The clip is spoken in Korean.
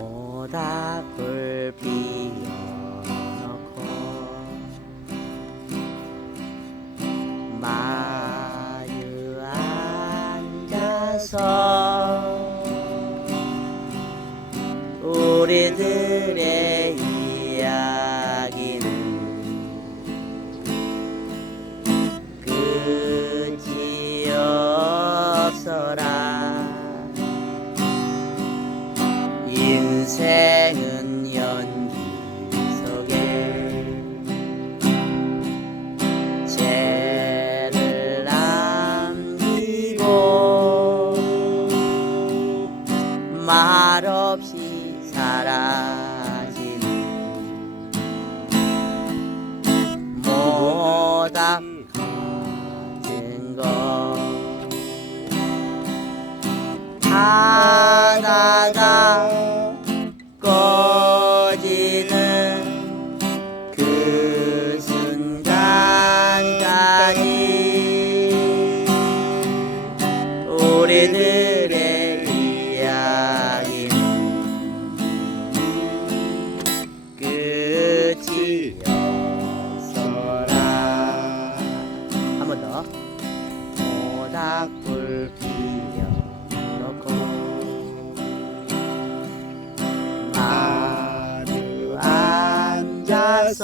모닥불 피워놓고 마주 앉아서 우리들의 이야기는 끝이 없어라. 인생은 연기 속에 죄를 남기고 말없이 사라지는 모닥 같은 것 하나가 꺼지는 그 순간까지 우리들의 이야기는 끝이 없어라. 한 번 더. 모닥불 피워놓고 마주 앉아서